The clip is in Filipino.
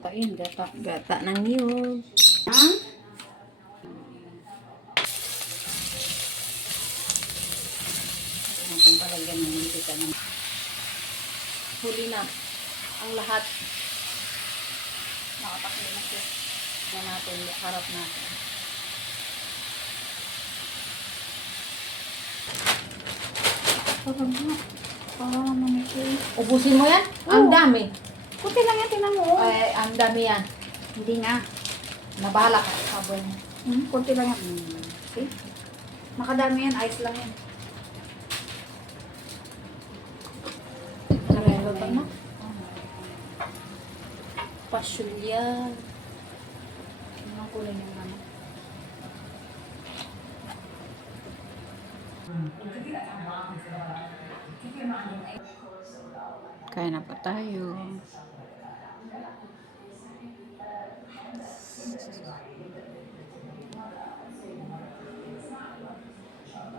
Pain, gata. Gata ng niyog. Ang natin palagyan ng mantika ng Huli na ang lahat. nakatakli na siya. Na natin, harap natin. Parang nga. Parang naman siya. Ubusin mo yan? Oo. Ang dami. Kunti lang yan, tinan mo. Ay, ang dami yan. Hindi nga. Nabahala ka. Sabon. Kunti lang yan. See? Makadami yan, ice lang yan. Meron pa na. Pasulya. Anong kulay yung ano? Kaya na pa tayo.